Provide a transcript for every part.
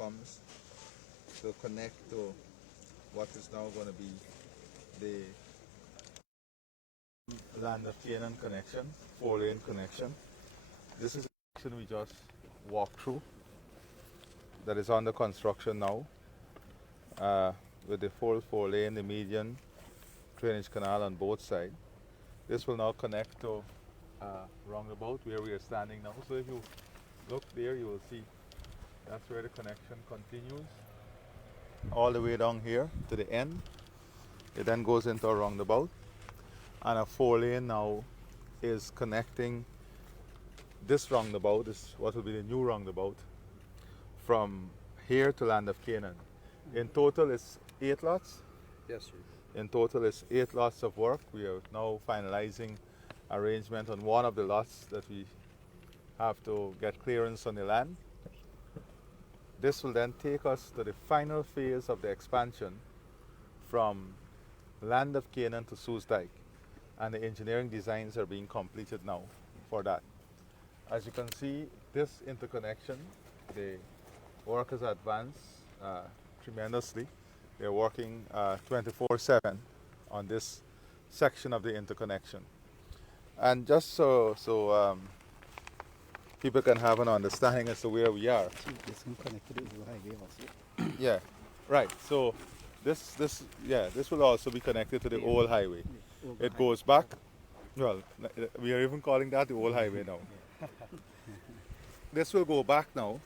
comes to connect to what is now going to be the Land of Canaan connection, 4-lane connection. This is the section we just walked through that is under construction now with the full 4-lane, the median drainage canal on both sides. This will now connect to roundabout where we are standing now. So if you look there, you will see that's where the connection continues all the way down here to the end. It then goes into a roundabout, and a 4-lane now is connecting this roundabout, this what will be the new roundabout, from here to Land of Canaan. In total, it's 8 lots. Yes, sir. In total, it's 8 lots of work. We are now finalizing arrangement on one of the lots that we have to get clearance on the land. This will then take us to the final phase of the expansion from Land of Canaan to Soos Dike, and the engineering designs are being completed now for that. As you can see, this interconnection, the work has advanced tremendously. They're working 24/7 on this section of the interconnection. And just so people can have an understanding as to where we are. This can connect to the highway also. Yeah, right. So this will also be connected to the old highway. It goes back. Well, we are even calling that the old highway now. This will go back now,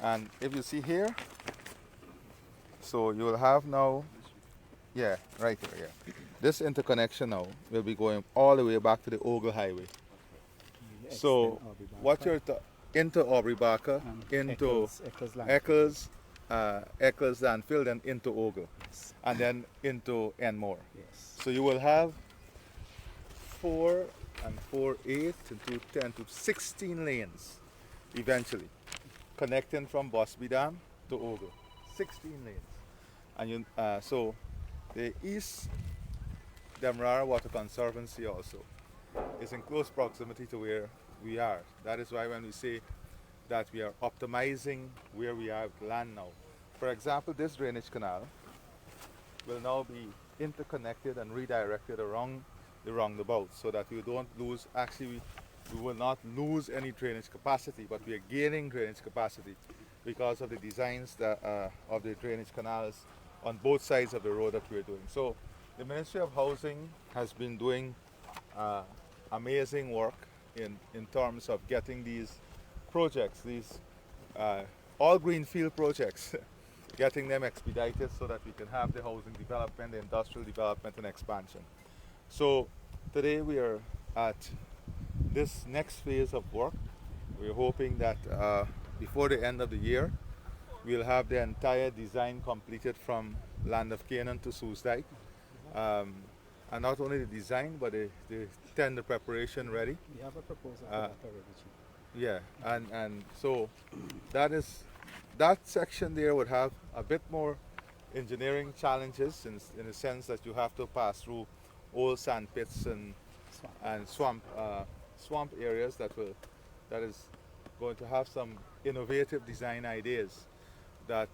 and if you see here, so you will have now, yeah, right here, yeah. This interconnection now will be going all the way back to the Ogle Highway. So what you're into Aubrey Barker, into Eccles, Eccles Landfill, then into Ogle, and then into Enmore. Yes. So you will have 4 and 4, 8 and 2, 10 to 16 lanes eventually connecting from Bosby Dam to Ogle. 16 lanes. And you, so the East Demerara Water Conservancy also is in close proximity to where we are. That is why when we say that we are optimizing where we are with land now. For example, this drainage canal will now be interconnected and redirected around the roundabout so that we don't lose, actually we will not lose any drainage capacity, but we are gaining drainage capacity because of the designs that, of the drainage canals on both sides of the road that we're doing. So the Ministry of Housing has been doing amazing work in terms of getting these projects, these all greenfield projects, getting them expedited so that we can have the housing development, the industrial development and expansion. So today we are at this next phase of work. We're hoping that before the end of the year, we'll have the entire design completed from Land of Canaan to Soos Dike. And not only the design, but the tender preparation ready. We have a proposal for that already, Chief. Yeah, and so that section there would have a bit more engineering challenges in the sense that you have to pass through old sand pits and swamp areas that is going to have some innovative design ideas that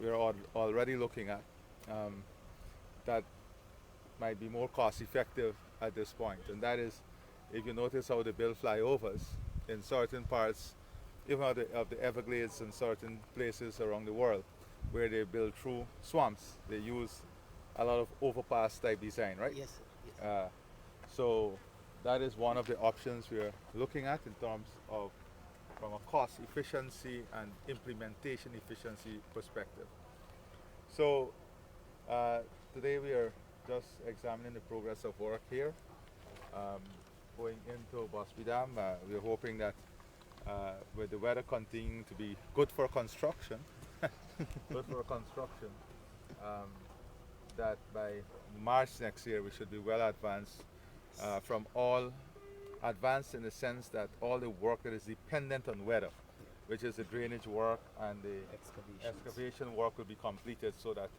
we're already looking at that might be more cost effective at this point. And that is, if you notice how they build flyovers in certain parts, even of the Everglades in certain places around the world, where they build through swamps, they use a lot of overpass type design, right? Yes, sir. Yes. So that is one of the options we are looking at in terms of from a cost efficiency and implementation efficiency perspective. So today we are just examining the progress of work here. Going into Bosby Dam, we're hoping that with the weather continuing to be good for construction, that by March next year we should be well advanced from all advanced in the sense that all the work that is dependent on weather, which is the drainage work and the excavation work, will be completed so that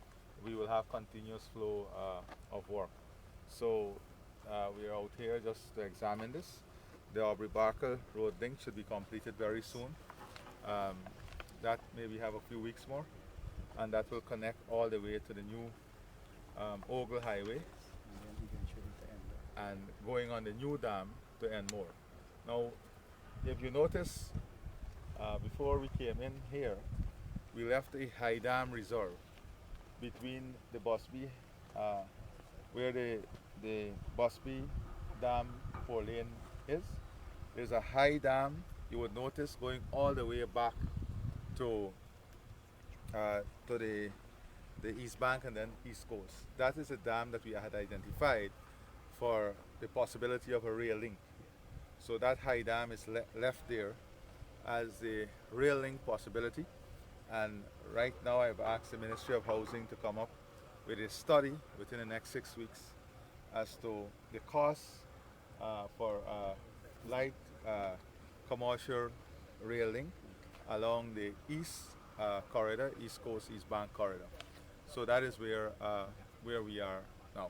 we will have continuous flow of work. So we are out here just to examine this. The Aubrey Barker Road link should be completed very soon. that maybe have a few weeks more, and that will connect all the way to the new Ogle Highway And then eventually to end up. and going on the new dam to Enmore. Now, if you notice, before we came in here, we left a high dam reserve between the Busby, where the Busby Dam 4 lane is. There's a high dam, you would notice, going all the way back to the East Bank and then East Coast. That is a dam that we had identified for the possibility of a rail link. So that high dam is left there as a rail link possibility. And right now I've asked the Ministry of Housing to come up with a study within the next 6 weeks as to the cost for light commercial rail link along the east corridor, East Coast, East Bank corridor. So that is where we are now.